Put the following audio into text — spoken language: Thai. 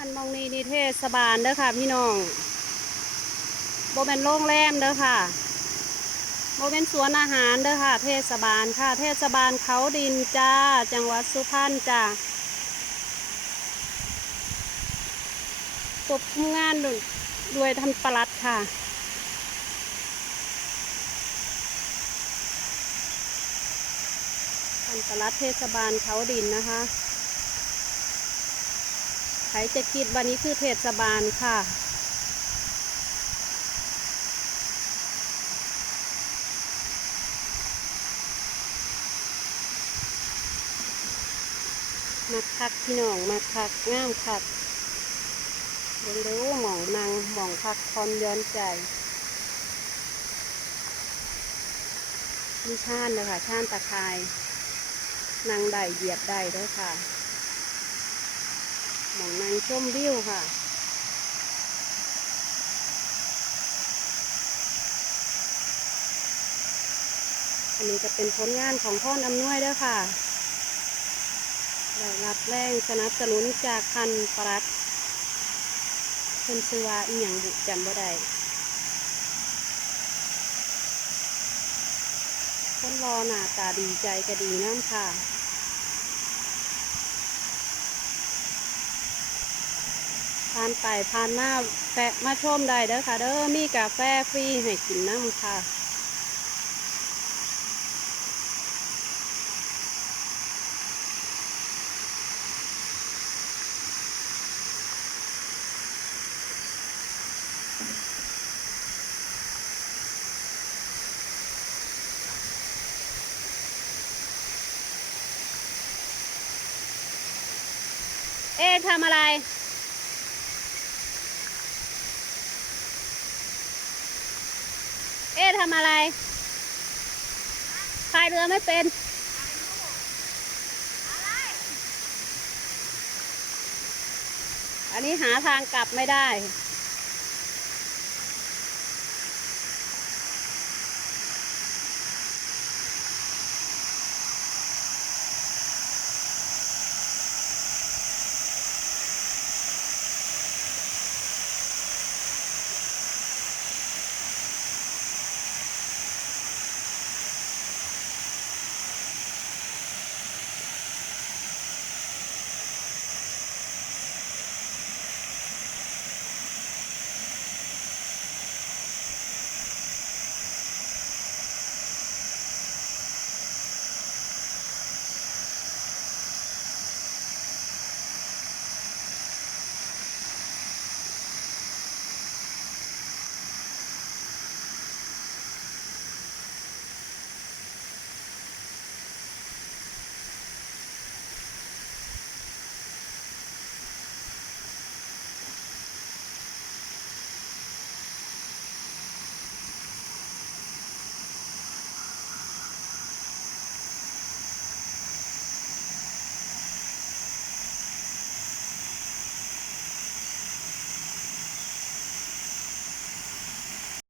อันมองนี้นิเทศบาลเด้อค่ะพี่น้องโบเป็นโรงแรมเด้อค่ะโบเป็นสวนอาหารเด้อค่ะเทศบาลค่ะเทศบาลเขาดินจ้าจังหวัดสุพรรณจ้าควบคุมงานด้วยท่านปลัดค่ะท่านปลัดเทศบาลเขาดินนะคะใครจะคิดวันนี้คือเทศบาลค่ะมาคักพี่น้องมาคักงามคักเร็วๆหมองนางหมองพักคอนย้อนใจมีช่านเลยค่ะช่านตะไคร่นางได้เหยียบได้ด้วยค่ะหมองนางชมวิวค่ะอันนี้จะเป็นผลงานของพ่ออำนวยด้วยค่ะได้รับแรงสนับสนุนจากพันปลัดเป็นชื่อว่าอีหยังบุจำบ่ได้คนรอหน้าตาดีใจก็ดีน้ำค่ะผ่านไปผ่านมาแวะมาชมได้เด้อค่ะเด้อมีกาแฟฟรีให้กินน้ำค่ะเอ๊ะทำอะไรเอ๊ะทำอะไรพายเรือไม่เป็นอันนี้หาทางกลับไม่ได้